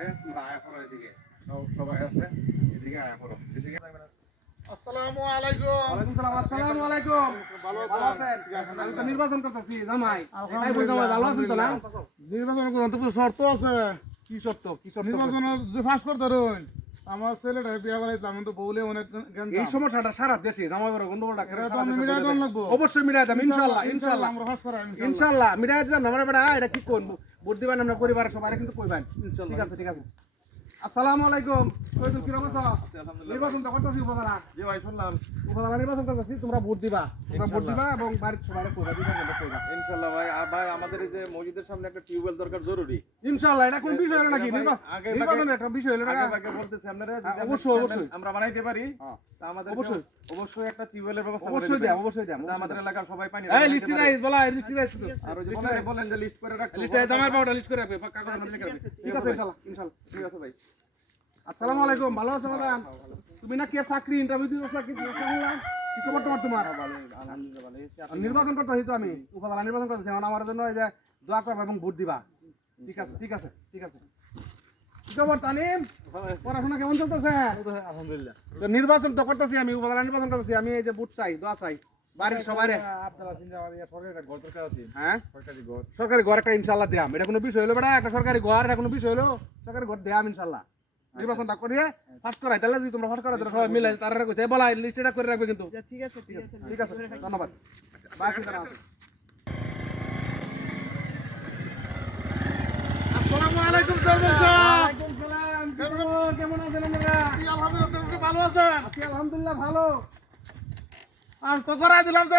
মাঠে তোমরা আয়া করো এদিকে সবাই আছে এদিকে আয়া করো এদিকে আসসালামু আলাইকুম ওয়ালাইকুম সালাম আসসালামু আলাইকুম ভালো ভালো আছেন আমি তো নির্বাচন করতেছি জামাই তাই বলতে আমার ভালো আছেন তো না নির্বাচন করতে তো শর্ত আছে কি সত্য কি সত্য নির্বাচন যে ফাঁস করতে রইন আমার ছেলেটা বিয়া আমি তো বউলে অনেক এই সমস্যাটা সারা দেশে জামাই বড় গন্ডগোলটা তো আমি লাগবো অবশ্যই মিলাই দাম ইনশাআল্লাহ ইনশাআল্লাহ আমরা ফাঁস করাই ইনশাআল্লাহ মিলাই আমরা বেটা এটা কি কোন ভোট দিবেন আমরা পরিবারের সবাই কিন্তু কইবেন। ঠিক আছে ঠিক আছে। আসসালামু আলাইকুম। নির্বাচন তো করতেছি উপজেলা। জি ভাই শুনলাম। উপজেলা নির্বাচন করতেছি তোমরা ভোট দিবা। তোমরা ভোট দিবা এবং বাড়ির সবাই কইবা দিবা ইনশাল্লাহ ভাই ভাই আমাদের এই যে মসজিদের সামনে একটা টিউবওয়েল দরকার জরুরি। ইনশাআল্লাহ এটা কোন বিষয় হলো নাকি? ভাই, নির্বা- আগে- নির্বাচনের একটা বিষয় হলো আগে না বলতেছি আপনারা যদি হ্যাঁ, আমরা অবশ্যই, অবশ্যই। আমরা বানাইতে পারি হ্যাঁ। আমাদের অবশ্যই। অবশ্যই একটা টিউবওয়েলের ব্যবস্থা অবশ্যই দিবেন। অবশ্যই আমাদের এলাকার সবাই পানি এই লিস্টি বলা লিস্টি রাইস আর ওই বলেন- বলেন যে লিস্ট করে রাখতে লিস্টে করে রাখবে কাগজ রাখবে। ঠিক আছে ইনশাআল্লাহ ঠিক আছে ভাই। আসসালামু আলাইকুম ভালো আছো ম্যাডাম তুমি না কে চাকরি ইন্টারভিউ দিতে চাকরি কি খবর তোমার? তোমার? নির্বাচন করতেছি তো আমি উপজেলা নির্বাচন করতেছি এখন আমার জন্য এই যে দোয়া করবা এবং ভোট দিবা। ঠিক আছে ঠিক আছে ঠিক আছে। কি খবর তানিম? পড়াশোনা কেমন চলতেছে? আলহামদুলিল্লাহ। তো নির্বাচন তো করতেছি আমি উপজেলা নির্বাচন করতেছি আমি এই যে ভোট চাই দোয়া চাই। বাড়ির দরকার আছে। হ্যাঁ? সরকারি ঘর। একটা ইনশাল্লাহ দেয়াম। এটা কোনো বিষয় হলো বেটা? একটা সরকারি ঘর এটা কোনো বিষয় হলো? সরকারি ঘর দেয়াম ইনশাল্লাহ নির্বাচনটা করিয়ে ফার্স্ট করাই তাহলে যদি তোমরা ফার্স্ট করাই তাহলে সবাই মিলে তারা কইছে বলা লিস্টটা করে রাখবে কিন্তু। ঠিক আছে ঠিক আছে ঠিক আছে ধন্যবাদ। বাকি তারা আসসালামু আলাইকুম সালাম কেমন- কেমন আছেন আপনারা? আলহামদুলিল্লাহ ভালো আছেন? আছি আলহামদুলিল্লাহ ভালো। আর তো করাই দিলাম তো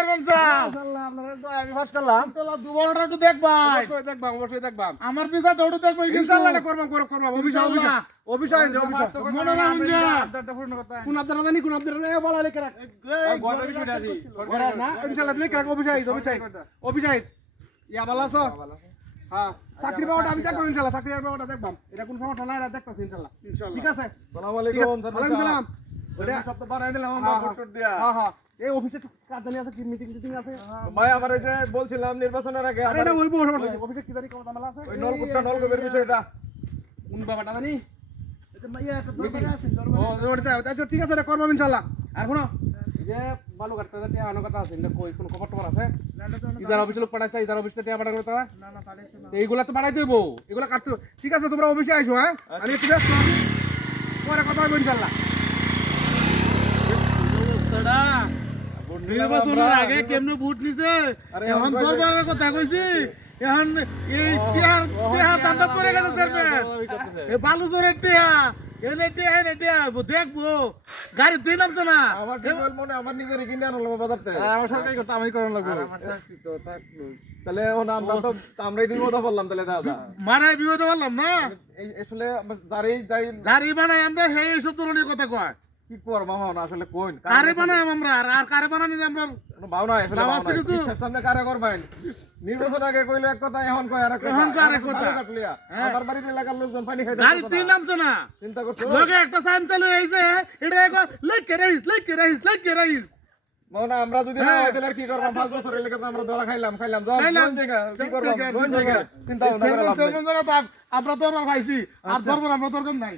আমি ফার্স্ট করলাম। দুবারটা একটু দেখবাই অবশ্যই দেখবাম অবশ্যই দেখবাম আমার পিছাটা ওটা দেখব ইনশাআল্লাহ করবাম করব করব অভিষেক অভিষেক অভিষেক অভিষেক মনে রাখুন যে কোন আপনারা জানি কোন আপনারা এ বলা লিখে রাখ ঘরে না ইনশাআল্লাহ লিখে রাখ অভিষেক অভিষেক। অভিষেক ইয়া ভালো আছো? হ্যাঁ চাকরি পাওয়াটা আমি দেখব ইনশাআল্লাহ চাকরি পাওয়াটা দেখবাম এটা কোন সমস্যা নাই এটা দেখতাছি ইনশাআল্লাহ ঠিক আছে? সালাম ঠিক আছে। আলাইকুম ওয়ালাইকুম সালাম। ওটা সপ্তাহ বানাই দিলাম হ্যাঁ, আমরা হ্যাঁ। দিয়া। হ্যাঁ হ্যাঁ। এই অফিসে কাজ জানি আছে কি মিটিং টিটিং আছে? ভাই আমার এই যে বলছিলাম নির্বাচনের আগে আরে আমার ওই অফিসে কি জানি কত ঝামেলা আছে? ওই নলকূপটা নলকূপের বিষয়টা। কোন জানি? আচ্ছা ঠিক আছে করব ইনশাআল্লাহ। আর শোনো। যে বালু কাটতে যাতে আনো কথা আছে কই কোন খবর টবর আছে? ইজার অফিসে লোক পাঠাইছে ইজার অফিসে টিয়া পাঠা করে তারা না না পাঠাইছে না। এইগুলা তো বাড়াই দেবো। এগুলা কাটতে ঠিক আছে তোমরা অফিসে আইসো হ্যাঁ? আমি একটু ব্যস্ত আছি। পরে কথা হইব ইনশাআল্লাহ। নির্বাচনের আগে কেমনে ভোট নিছে এখন দরবারের কথা কইছি। এখন এই টিহার টিহার দান্দা পড়ে গেছে চেয়ারম্যান। এ বালুচরের টিহা এনে টিহা এনে টিহা দেখব। গাড়ি দিয়ে নামছে না। আমার মনে আমার নিজের কিনে আনলো বাজারতে। আমার সরকারি করতে আমি করানো লাগবে। তাহলে এখন আমরা তো আমরাই দিন কথা বললাম তাহলে দাদা। মানে বিপদে বললাম না? আসলে যারই আমরা সেই এইসব ধরনের কথা কয়। কি কর মামা আসলে কোন কারে বানাই আমরা? আর কারে বানানি আমরা? ভাও নাই আসলে ভাও? বিশ্বাস সামনে কারে করবেন নির্বাচন আগে কইলে এক কথা এখন কয় আর এক এখন কয় আর কথা। কাটলিয়া। আমার বাড়ির এলাকার লোকজন পানি খাইতে গাড়ি পারতো দিয়ে না। নামছে না। চিন্তা করছ? লোকে একটা সাইন চালু হয়েছে এটা এখন লেকে রাইস লেকে রাইস লেকে রাইস। মামা আমরা যদি না হয়। তাহলে কি করবাম পাঁচ বছর এলাকা তো আমরা ধরা খাইলাম খাইলাম। খাইলাম। কোন জায়গা? কি করবাম কোন জায়গা? চিন্তা ভাবনা। আমরা তো আমরা পাইছি। আর ধর্ম আমরা দরকার নাই।